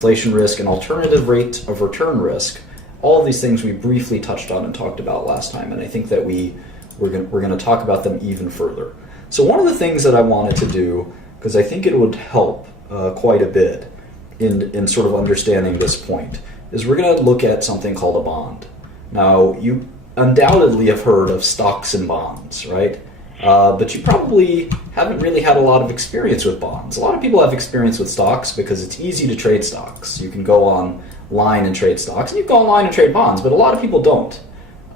inflation risk, and alternative rate of return risk. All of these things we briefly touched on and talked about last time, and I think that we're going to talk about them even further. So one of the things that I wanted to do, because I think it would help quite a bit in sort of understanding this point, is we're going to look at something called a bond. Now, you undoubtedly have heard of stocks and bonds, right? But you probably haven't really had a lot of experience with bonds. A lot of people have experience with stocks because it's easy to trade stocks. You can go online and trade stocks, and you can go online and trade bonds, but a lot of people don't.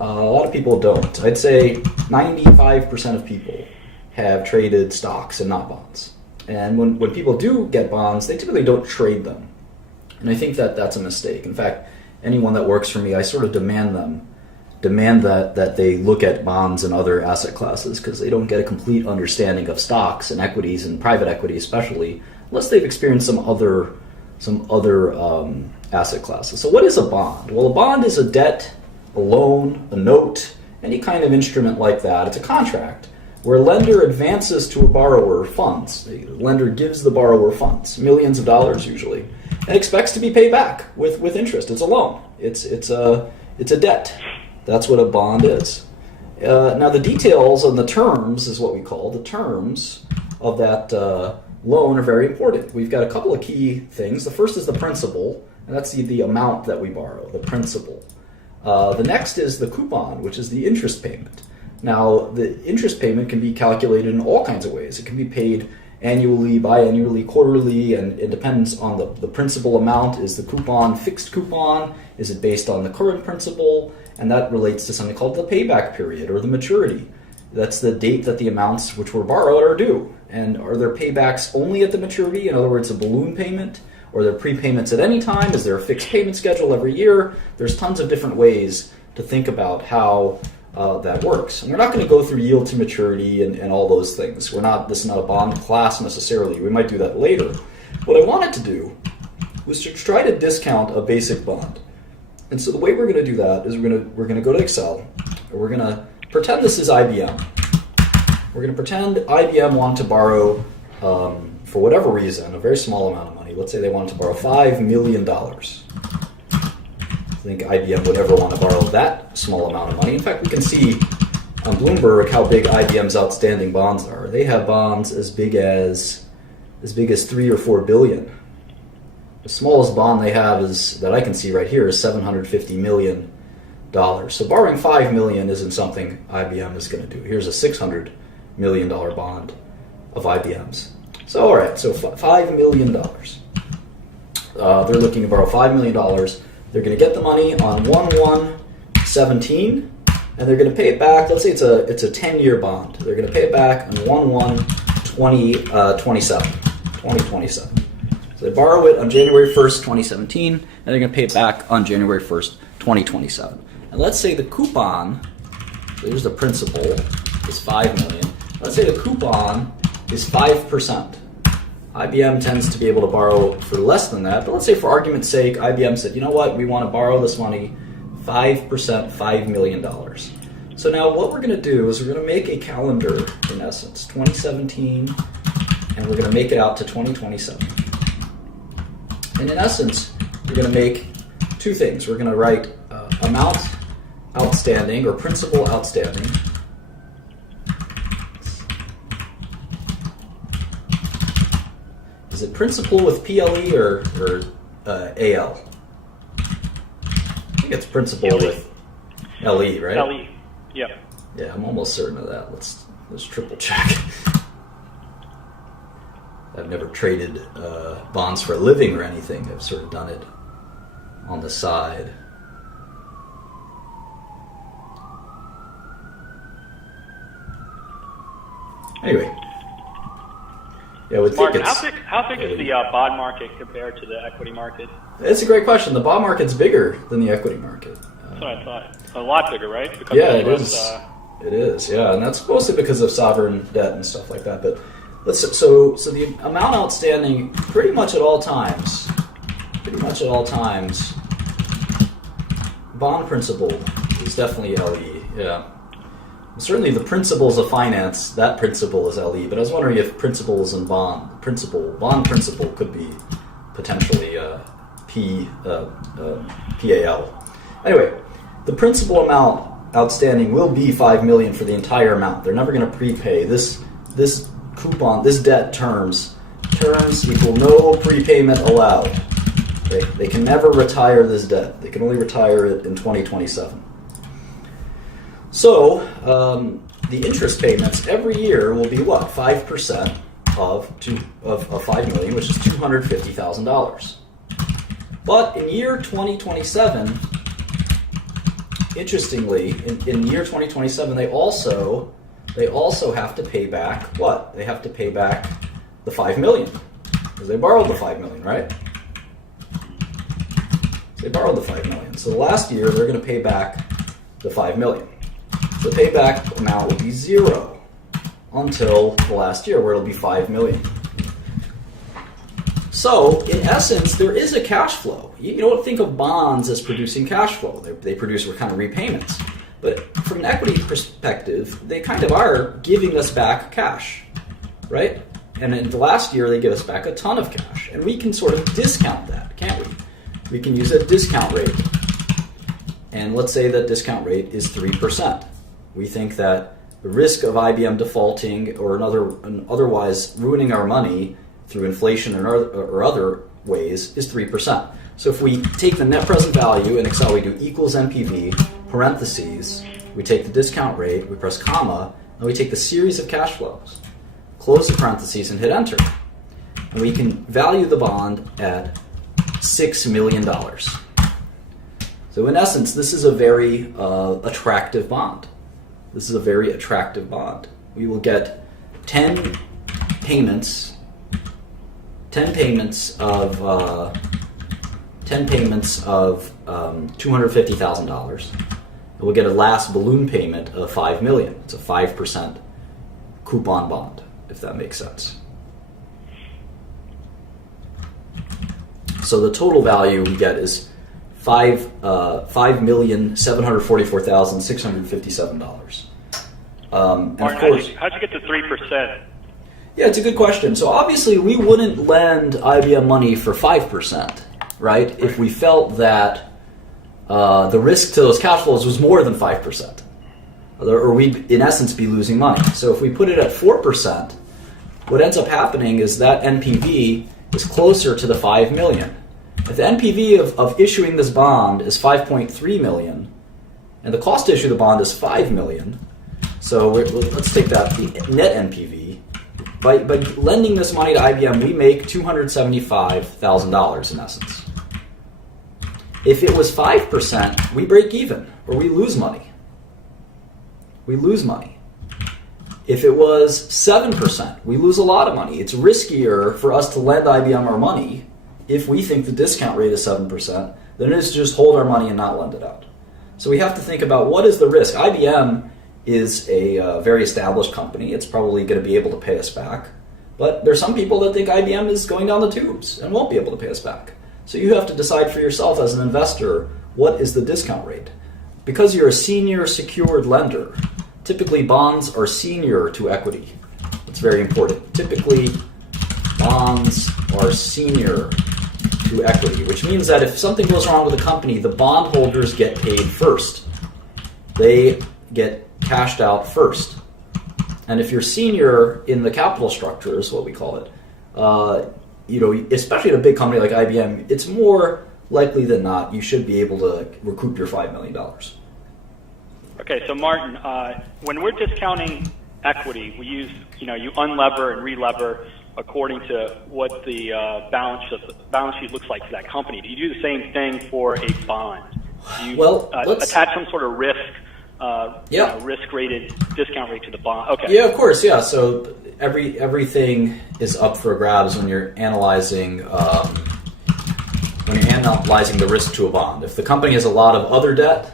I'd say 95% of people have traded stocks and not bonds. And when people do get bonds, they typically don't trade them. And I think that that's a mistake. In fact, anyone that works for me, I sort of demand that they look at bonds and other asset classes, because they don't get a complete understanding of stocks and equities, and private equity especially, unless they've experienced some other asset classes. So what is a bond? Well, a bond is a debt, a loan, a note, any kind of instrument like that. It's a contract where a lender advances to a borrower funds. The lender gives the borrower funds, millions of dollars usually, and expects to be paid back with interest. It's a loan. It's a debt. That's what a bond is. Now the details and the terms is what we call the terms of that loan are very important. We've got a couple of key things. The first is the principal, and that's the amount that we borrow, the principal. The next is the coupon, which is the interest payment. Now, the interest payment can be calculated in all kinds of ways. It can be paid annually, biannually, quarterly, and it depends on the principal amount. Is the coupon fixed coupon? Is it based on the current principal? And that relates to something called the payback period or the maturity. That's the date that the amounts which were borrowed are due. And are there paybacks only at the maturity? In other words, a balloon payment? Or are there prepayments at any time? Is there a fixed payment schedule every year? There's tons of different ways to think about how that works. And we're not going to go through yield to maturity and all those things. This is not a bond class necessarily. We might do that later. What I wanted to do was to try to discount a basic bond. And so the way we're going to do that is we're going to go to Excel, and we're going to pretend this is IBM. We're going to pretend IBM wanted to borrow, for whatever reason, a very small amount of money. Let's say they wanted to borrow $5 million. I think IBM would ever want to borrow that small amount of money. In fact, we can see on Bloomberg how big IBM's outstanding bonds are. They have bonds as big as 3 or 4 billion. The smallest bond they have that I can see right here is $750 million. So borrowing $5 million isn't something IBM is going to do. Here's a $600 million bond of IBM's. So all right, so $5 million. They're looking to borrow $5 million. They're going to get the money on 1/1/17, and they're going to pay it back. Let's say it's a 10-year bond. They're going to pay it back on 1/1/2027. So they borrow it on January 1st, 2017, and they're going to pay it back on January 1st, 2027. And let's say the coupon, so here's the principal, is $5 million. Let's say the coupon is 5%. IBM tends to be able to borrow for less than that, but let's say for argument's sake, IBM said, you know what, we want to borrow this money, 5%, $5 million. So now what we're going to do is we're going to make a calendar, in essence, 2017, and we're going to make it out to 2027. And in essence, we're going to make two things. We're going to write amount outstanding, or principal outstanding, is it principal with PLE or AL? I think it's principal LE. with LE, right? LE, yeah. Yeah, I'm almost certain of that. Let's triple check. I've never traded bonds for a living or anything. I've sort of done it on the side. Anyway. Yeah, Martin, how big is the bond market compared to the equity market? It's a great question. The bond market's bigger than the equity market. That's what I thought. A lot bigger, right? Because yeah, it is. It is, yeah, and that's mostly because of sovereign debt and stuff like that. But so the amount outstanding pretty much at all times, bond principal is definitely LE. Yeah. Certainly the principles of finance, that principle is LE, but I was wondering if principles and bond principle could be potentially PAL. Anyway, the principal amount outstanding will be $5 million for the entire amount. They're never going to prepay. This coupon, this debt terms equal no prepayment allowed. They can never retire this debt. They can only retire it in 2027. So the interest payments every year will be what? 5% of $5 million, which is $250,000. But in year 2027, interestingly, in year 2027, they also have to pay back what? They have to pay back the $5 million because they borrowed the $5 million, right? So they borrowed the $5 million. So last year they're going to pay back the $5 million. The payback amount will be zero until the last year, where it'll be $5 million. So, in essence, there is a cash flow. You don't think of bonds as producing cash flow. They produce kind of repayments. But from an equity perspective, they kind of are giving us back cash, right? And in the last year, they give us back a ton of cash. And we can sort of discount that, can't we? We can use a discount rate. And let's say that discount rate is 3%. We think that the risk of IBM defaulting or otherwise ruining our money through inflation or other ways is 3%. So if we take the net present value, in Excel we do equals NPV, parentheses, we take the discount rate, we press comma, and we take the series of cash flows, close the parentheses and hit enter. And we can value the bond at $6 million. So in essence, this is a very attractive bond. This is a very attractive bond. We will get 10 payments of $250,000. And we'll get a last balloon payment of $5 million. It's a 5% coupon bond, if that makes sense. So the total value we get is $5,744,657. And Martin, of course, how'd you get to 3%? yeah, it's a good question. So obviously, we wouldn't lend IBM money for 5%, right? If we felt that the risk to those cash flows was more than 5%, or we'd in essence be losing money. So if we put it at 4%, what ends up happening is that NPV is closer to the $5 million. If the NPV of issuing this bond is $5.3 million, and the cost to issue the bond is $5 million, so let's take that, the net NPV. By lending this money to IBM, we make $275,000 in essence. If it was 5%, we break even, or we lose money. We lose money. If it was 7%, we lose a lot of money. It's riskier for us to lend IBM our money if we think the discount rate is 7% than it is to just hold our money and not lend it out. So we have to think about what is the risk. IBM is a very established company. It's probably going to be able to pay us back. But there's some people that think IBM is going down the tubes and won't be able to pay us back. So you have to decide for yourself as an investor, what is the discount rate? Because you're a senior secured lender, typically bonds are senior to equity. It's very important. Typically, bonds are senior to equity, which means that if something goes wrong with a company, the bondholders get paid first. They get cashed out first. And if you're senior in the capital structure, is what we call it, especially at a big company like IBM, it's more likely than not you should be able to recoup your $5 million. Okay, so Martin, when we're discounting equity, we use, you unlever and relever according to what the balance sheet looks like for that company. Do you do the same thing for a bond? Do you attach some sort of risk? Risk-rated discount rate to the bond. Okay. Yeah, of course. Yeah. So everything is up for grabs when you're analyzing the risk to a bond. If the company has a lot of other debt,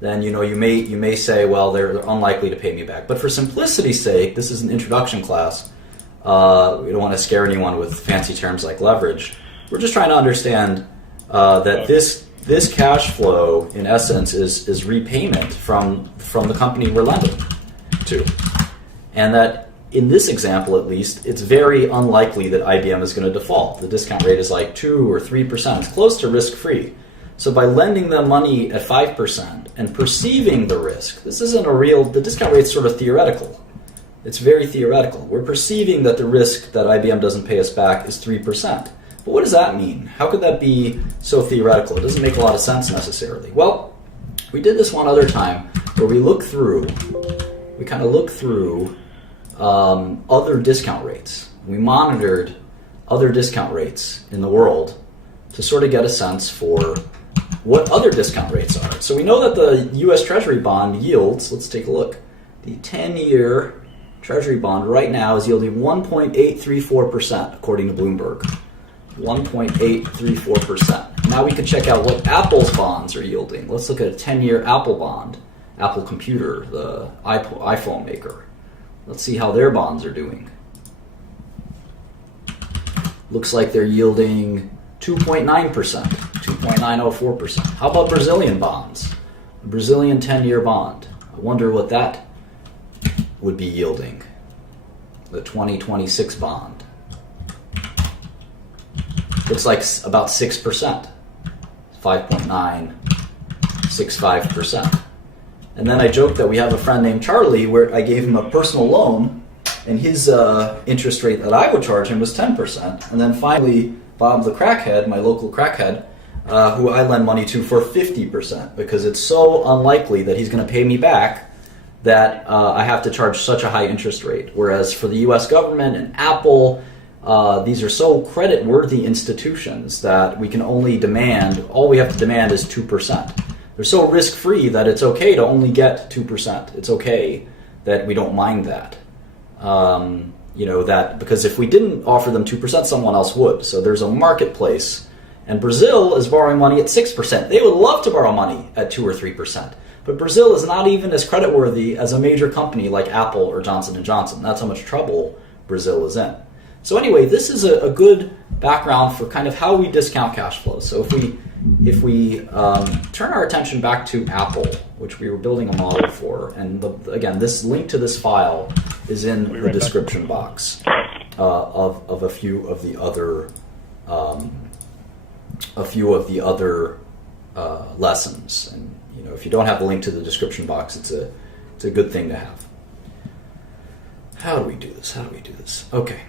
then you may say, well, they're unlikely to pay me back. But for simplicity's sake, this is an introduction class. We don't want to scare anyone with fancy terms like leverage. We're just trying to understand that this cash flow, in essence, is repayment from the company we're lending to. And that in this example at least, it's very unlikely that IBM is going to default. The discount rate is like 2 or 3%. It's close to risk-free. So by lending them money at 5% and perceiving the risk, this isn't a real, the discount rate's sort of theoretical. It's very theoretical. We're perceiving that the risk that IBM doesn't pay us back is 3%. But what does that mean? How could that be so theoretical? It doesn't make a lot of sense necessarily. Well, we did this one other time where we kind of looked through other discount rates. We monitored other discount rates in the world to sort of get a sense for what other discount rates are. So we know that the U.S. Treasury bond yields, let's take a look. The 10-year Treasury bond right now is yielding 1.834% according to Bloomberg. 1.834%. Now we can check out what Apple's bonds are yielding. Let's look at a 10-year Apple bond. Apple Computer, the iPhone maker. Let's see how their bonds are doing. Looks like they're yielding 2.9%, 2.904%. How about Brazilian bonds? The Brazilian 10-year bond. I wonder what that would be yielding. The 2026 bond. Looks like about 6%, 5.965%. And then I joked that we have a friend named Charlie where I gave him a personal loan and his interest rate that I would charge him was 10%. And then finally, Bob the crackhead, my local crackhead, who I lend money to for 50% because it's so unlikely that he's going to pay me back that I have to charge such a high interest rate. Whereas for the US government and Apple, these are so credit-worthy institutions that we can only demand, all we have to demand is 2%. They're so risk-free that it's okay to only get 2%. It's okay that we don't mind that. That because if we didn't offer them 2%, someone else would. So there's a marketplace. And Brazil is borrowing money at 6%. They would love to borrow money at 2 or 3%. But Brazil is not even as creditworthy as a major company like Apple or Johnson & Johnson. That's how much trouble Brazil is in. So anyway, this is a good background for kind of how we discount cash flows. So if we turn our attention back to Apple, which we were building a model for, and again, this link to this file is in the description box of a few of the other lessons. And if you don't have the link to the description box, it's a good thing to have. How do we do this? Okay.